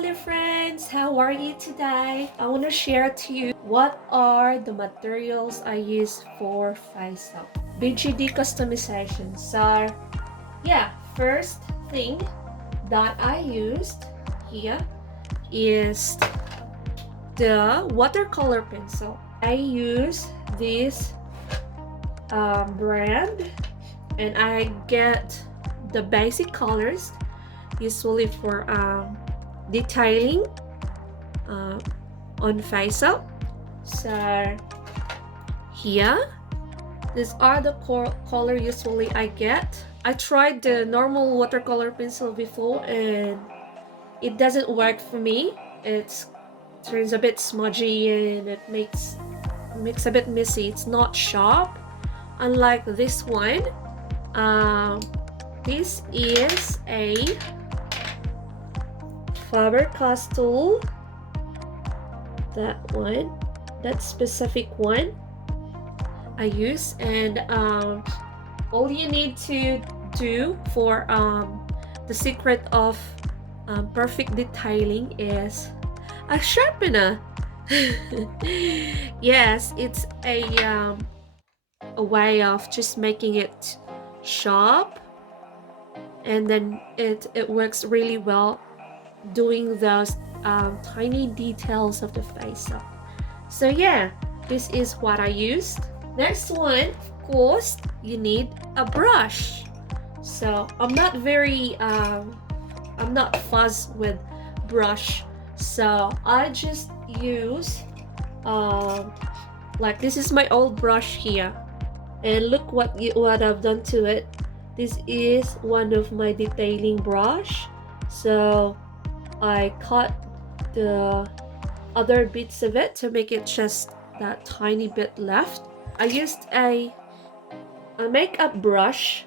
hello friends, how are you today? I want to share to you what are the materials I use for Faceup BJD customization. So yeah, first thing that I used here is the watercolor pencil. I use this brand and I get the basic colors usually for detailing on Faceup. So here, these are the color usually I get. I tried the normal watercolor pencil before and it doesn't work for me. It turns a bit smudgy and it makes a bit messy. It's not sharp. Unlike this one, this is a Faber-Castell, that specific one I use, and all you need to do for the secret of perfect detailing is a sharpener. Yes, it's a way of just making it sharp, and then it works really well doing those tiny details of the Faceup. So yeah, this is what I used. Next one, of course, you need a brush. So I'm not fussed with brush, so I just use like this is my old brush here, and look what I've done to it. This is one of my detailing brush, so I cut the other bits of it to make it just that tiny bit left. I used a makeup brush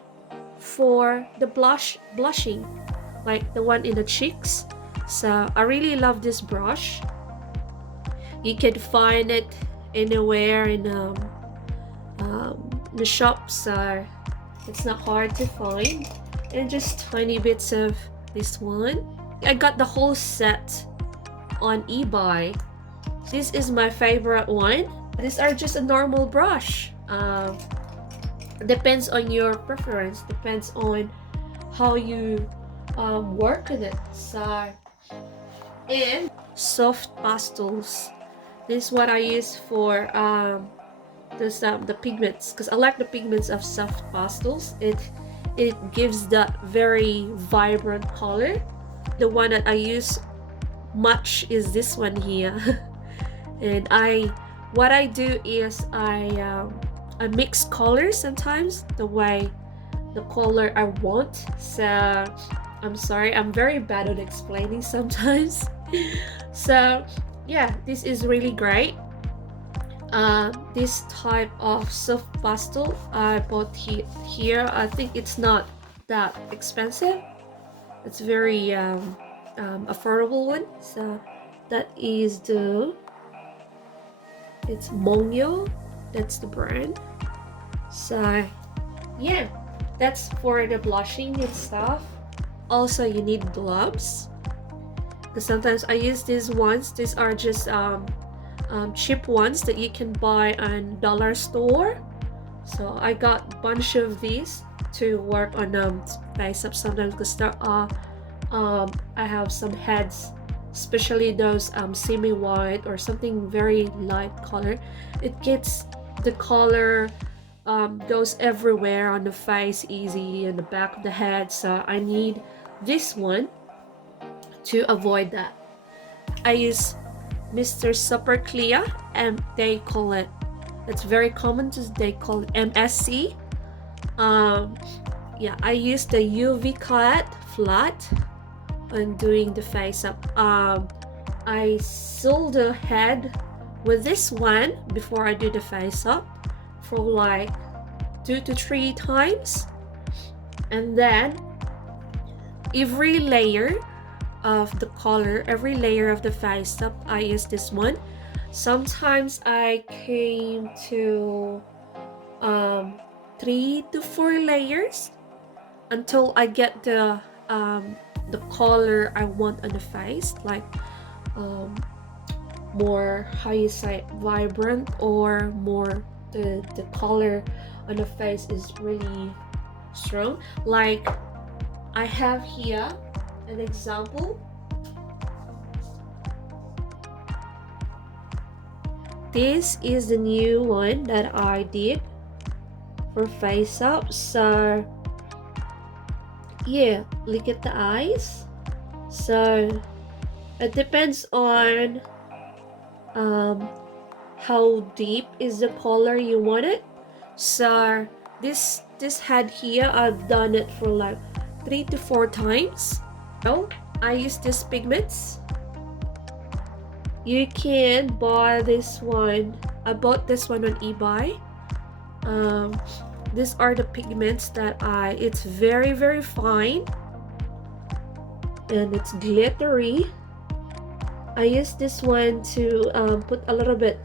for the blushing, like the one in the cheeks. So I really love this brush. You can find it anywhere in the shop, so it's not hard to find. And just tiny bits of this one. I got the whole set on eBay. This is my favorite one. These are just a normal brush. Depends on your preference, depends on how you work with it. So, and soft pastels. This is what I use for the pigments, because I like the pigments of soft pastels. It gives that very vibrant color. The one that I use much is this one here. And what I do is I mix colors sometimes the way the color I want. So I'm sorry, I'm very bad at explaining sometimes. So yeah, this is really great. This type of soft pastel I bought here. I think it's not that expensive. It's very affordable one. So that is it's Monyo. That's the brand. So yeah, that's for the blushing and stuff. Also, you need gloves, because sometimes I use these ones. These are just cheap ones that you can buy on dollar store. So I got a bunch of these to work on Faceup sometimes, because there are I have some heads, especially those semi-white or something very light color. It gets the color goes everywhere on the face easy, and the back of the head. So I need this one to avoid that. I use Mr. Super Clear, and they call it, it's very common to, they call it MSC. Yeah, I use the UV cut flat on doing the Faceup. I seal the head with this one before I do the Faceup for like 2 to 3 times, and then every layer of the color, every layer of the Faceup, I use this one. Sometimes I came to 3 to 4 layers until I get the the color I want on the face, like more, how you say, vibrant, or more the color on the face is really strong. Like I have here an example. This is the new one that I did for face up. So yeah, look at the eyes. So it depends on how deep is the color you want it. So this head here, I've done it for like 3 to 4 times. So I use this pigments. You can buy this one. I bought this one on eBay. These are the pigments that it's very, very fine, and it's glittery. I use this one to put a little bit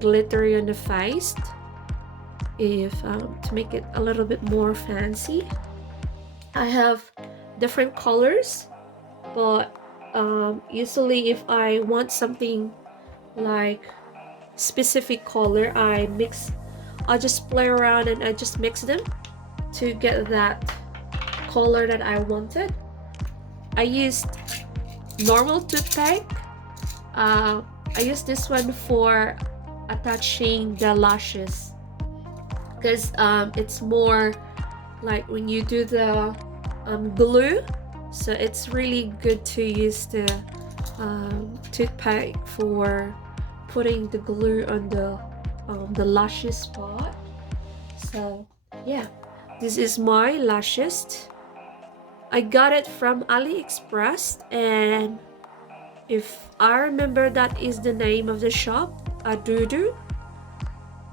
glittery on the face, to make it a little bit more fancy. I have different colors, but usually if I want something like specific color, I'll just play around and I just mix them to get that color that I wanted. I used normal toothpick. I use this one for attaching the lashes, because it's more like when you do the glue, so it's really good to use the toothpick for putting the glue on the lashes spot. So yeah, this is my lashes. I got it from AliExpress, and if I remember, that is the name of the shop, Adudu.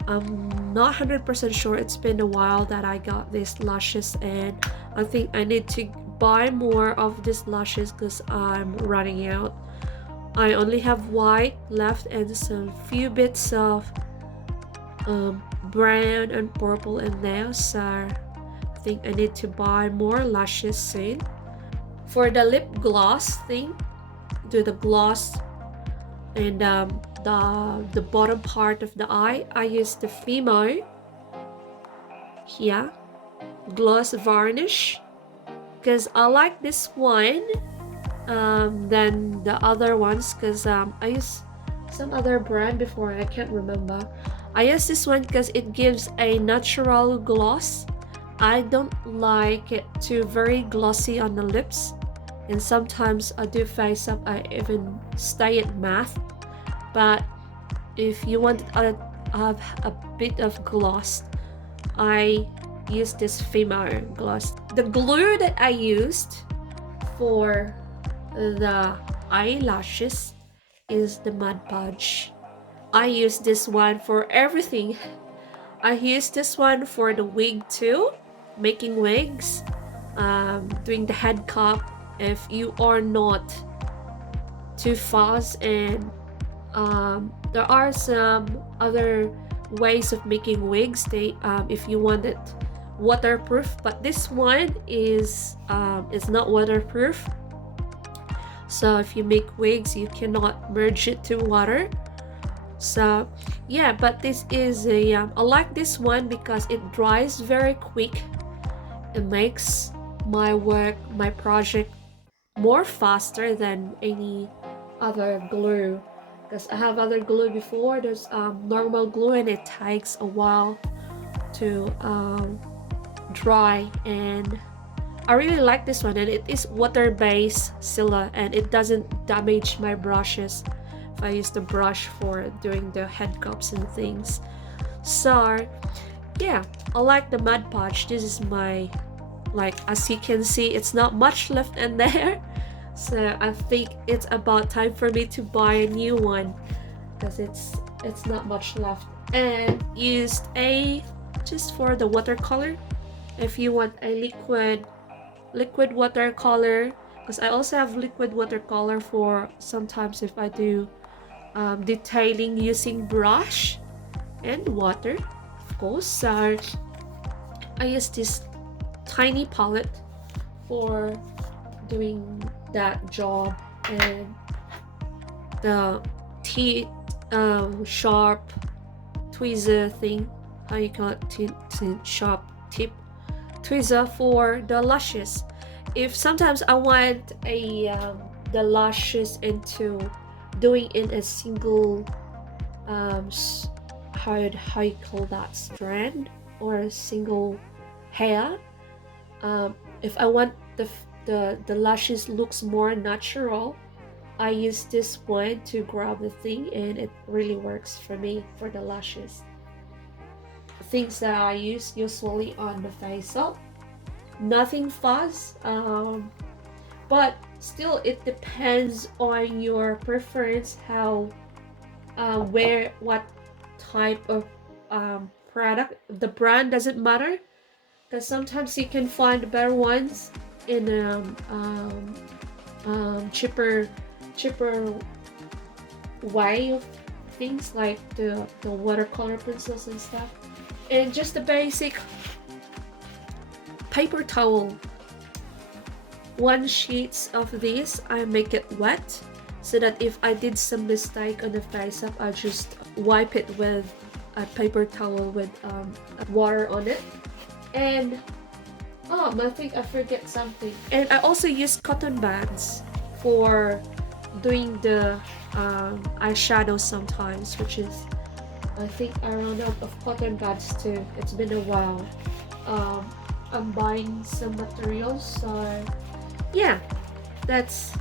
I'm not 100% sure. It's been a while that I got these lashes, and I think I need to buy more of these lashes because I'm running out. I only have white left and some few bits of brown and purple in there, so I think I need to buy more lashes soon. For the lip gloss thing, do the gloss and the bottom part of the eye, I use the Fimo here gloss varnish, because I like this one than the other ones, because I use some other brand before, I can't remember. I use this one because it gives a natural gloss. I don't like it too very glossy on the lips, and sometimes I do face up, I even stay at matte. But if you want to have a bit of gloss, I use this Fimo gloss. The glue that I used for the eyelashes is the Podge. I use this one for everything. I use this one for the wig too, making wigs, doing the head cap. If you are not too fast, and there are some other ways of making wigs, if you want it waterproof, but this one is not waterproof. So if you make wigs, you cannot merge it to water. So yeah, but this is I like this one because it dries very quick. It makes my work, my project more faster than any other glue, because I have other glue before. There's normal glue, and it takes a while to dry, and I really like this one, and it is water-based Scylla, and it doesn't damage my brushes if I use the brush for doing the head cups and things. So yeah, I like the Podge. This is my, like, as you can see, it's not much left in there, so I think it's about time for me to buy a new one, because it's not much left. And used just for the watercolor, if you want a liquid watercolor, because I also have liquid watercolor for sometimes if I do detailing using brush and water, of course. So I use this tiny palette for doing that job. And the teeth sharp tweezer thing, how you call it, sharp tip tweezer for the lashes. If sometimes I want the lashes into doing in a single how you call that, strand or a single hair, if I want the lashes looks more natural, I use this one to grab the thing, and it really works for me for the lashes. Things that I use usually on the face up, nothing fuzz, but still it depends on your preference, how what type of product. The brand doesn't matter, because sometimes you can find better ones in cheaper way of things, like the watercolor pencils and stuff. And just the basic paper towel, 1 sheet of this, I make it wet so that if I did some mistake on the face up, I just wipe it with a paper towel with water on it. And I think I forget something. And I also use cotton buds for doing the eyeshadow sometimes, which is, I think I run out of cotton buds too. It's been a while. I'm buying some materials, so yeah, that's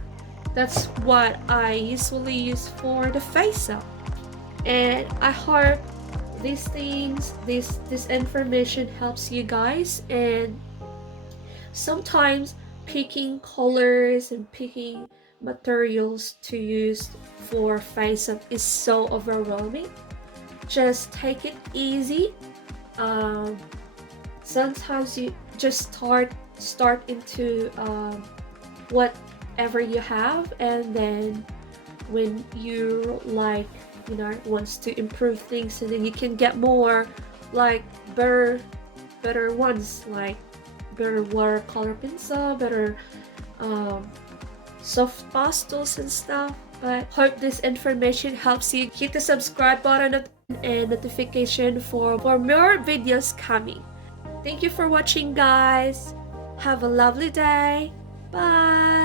what I usually use for the face up. And I hope these things, this information helps you guys. And sometimes picking colors and picking materials to use for face up is so overwhelming. Just take it easy. Sometimes you just start into whatever you have, and then when you wants to improve things, and then you can get more, like better ones, like better watercolor pencil, better soft pastels and stuff. But hope this information helps you. Hit the subscribe button and notification for more videos coming. Thank you for watching, guys. Have a lovely day. Bye.